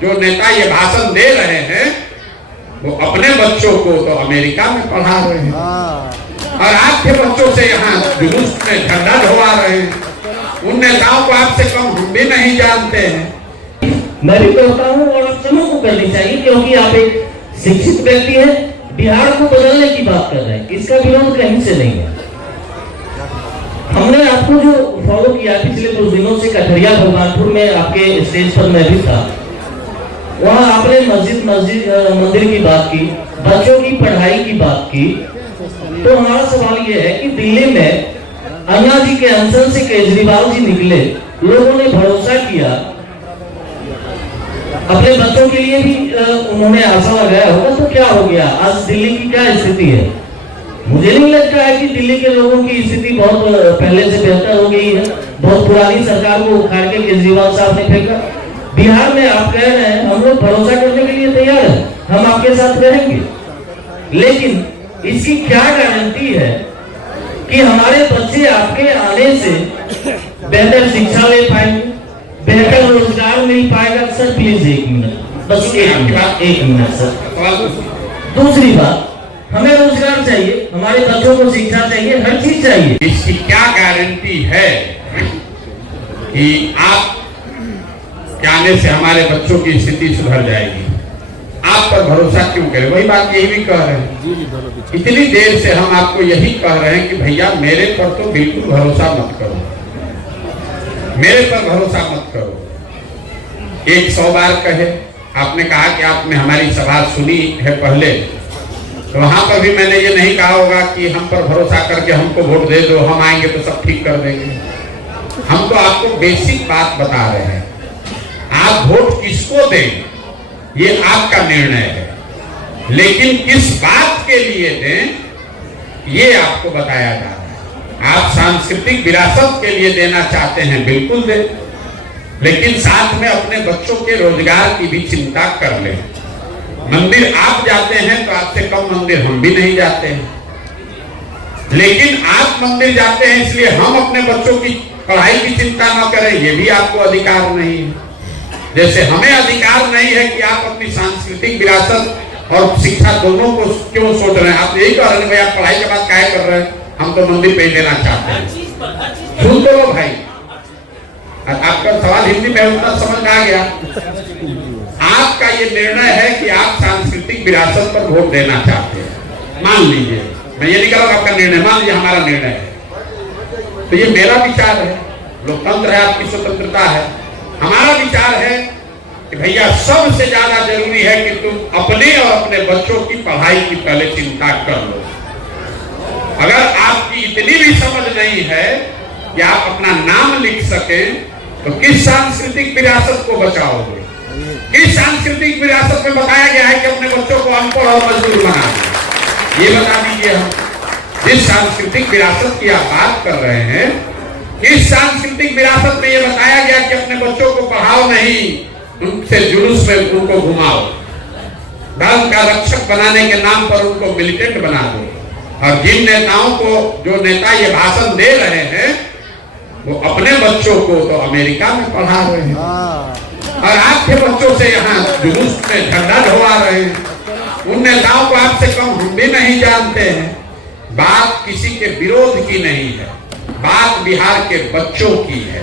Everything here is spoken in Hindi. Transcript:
जो नेता ये भाषण दे रहे हैं वो अपने बच्चों को तो अमेरिका में पढ़ा रहे हैं और आपके बच्चों से यहाँ जुलूस में झंडा ढोवा रहे हैं। उन नेताओं को आपसे कम हम भी नहीं जानते हैं। मैं भी कहता हूँ और आप सबों को करनी चाहिए, क्योंकि आप एक शिक्षित व्यक्ति हैं, बिहार को बदलने की बात कर रहे हैं, इसका विरोध कहीं से नहीं है। हमने आपको जो फॉलो किया पिछले कुछ दिनों से कठरिया भगवानपुर में आपके स्टेज पर मैं भी था, वहाँ आपने मंदिर की बात की, बच्चों की पढ़ाई की बात की। तो हमारा सवाल ये है कि दिल्ली में अन्ना जी के अनशन से केजरीवाल जी निकले, लोगों ने भरोसा किया, अपने बच्चों के लिए भी उन्होंने आशा लगाया होगा, तो क्या हो गया? आज दिल्ली की क्या स्थिति है? मुझे नहीं लगता है कि दिल्ली के लोगों की स्थिति बहुत पहले से बेहतर हो गई है। बहुत पुरानी सरकार को उखाड़ के केजरीवाल साहब ने फेंका। बिहार में आप कह रहे हैं हम लोग भरोसा करने के लिए तैयार हैं, हम आपके साथ रहेंगे, लेकिन इसकी क्या गारंटी है कि हमारे बच्चे आपके आने से बेहतर शिक्षा ले पाएंगे, बेहतर रोजगार मिल पाएगा? सर प्लीज एक मिनट, बस एक मिनट सर। दूसरी बात, हमें रोजगार चाहिए, हमारे बच्चों को शिक्षा चाहिए, हर चीज चाहिए। इसकी क्या गारंटी है कि आप के आने से हमारे बच्चों की स्थिति सुधर जाएगी? आप पर भरोसा क्यों करें? वही बात यही भी कह रहे हैं, इतनी देर से हम आपको यही कह रहे हैं कि भैया मेरे पर तो बिल्कुल भरोसा मत करो, मेरे पर भरोसा मत करो। 100 बार कहे, आपने कहा कि आपने हमारी सभा सुनी है पहले, तो वहां पर भी मैंने ये नहीं कहा होगा कि हम पर भरोसा करके हमको वोट दे दो, हम आएंगे तो सब ठीक कर देंगे। हम तो आपको बेसिक बात बता रहे हैं, आप वोट किसको दें ये आपका निर्णय है, लेकिन किस बात के लिए दें ये आपको बताया जा रहा है। आप सांस्कृतिक विरासत के लिए देना चाहते हैं, बिल्कुल दें, लेकिन साथ में अपने बच्चों के रोजगार की भी चिंता कर लें। मंदिर आप जाते हैं तो आपसे कम मंदिर हम भी नहीं जाते हैं, लेकिन आप मंदिर जाते हैं इसलिए हम अपने बच्चों की पढ़ाई की चिंता न करें, ये भी आपको अधिकार नहीं है। जैसे हमें अधिकार नहीं है कि आप अपनी सांस्कृतिक विरासत और शिक्षा दोनों को क्यों सोच रहे हैं। आप यही कह रहे हैं भाई आप पढ़ाई के बाद क्या कर रहे हैं, हम तो मंदिर पे देना चाहते हैं। सुन तो भाई, आपका सवाल हिंदी में उतना समझ में आ गया। आपका ये निर्णय है कि आप सांस्कृतिक विरासत पर वोट देना चाहते हैं, मान लीजिए, मैं ये नहीं कह रहा आपका निर्णय, मान लीजिए हमारा निर्णय है, तो ये मेरा विचार है, लोकतंत्र है, आपकी स्वतंत्रता है। हमारा विचार है कि भैया सबसे ज्यादा जरूरी है कि तुम अपने और अपने बच्चों की पढ़ाई की पहले चिंता कर लो। अगर आपकी इतनी भी समझ नहीं है कि आप अपना नाम लिख सकें, तो किस सांस्कृतिक विरासत को बचाओगे? किस सांस्कृतिक विरासत में बताया गया है कि अपने बच्चों को अनपढ़ और मजदूर बना दे? ये बता दीजिए। हम जिस सांस्कृतिक विरासत की आप बात कर रहे हैं, इस सांस्कृतिक विरासत में यह बताया गया कि अपने बच्चों को पढ़ाओ नहीं, उनसे जुलूस में उनको घुमाओ, धर्म का रक्षक बनाने के नाम पर उनको मिलिटेंट बना दो। और जिन नेताओं को, जो नेता ये भाषण दे रहे हैं, वो अपने बच्चों को तो अमेरिका में पढ़ा रहे हैं और आपके बच्चों से यहाँ जुलूस में झंडा ढोवा रहे हैं। उन नेताओं को आपसे कम हम भी नहीं जानते हैं। बात किसी के विरोध की नहीं है, बात बिहार के बच्चों की है।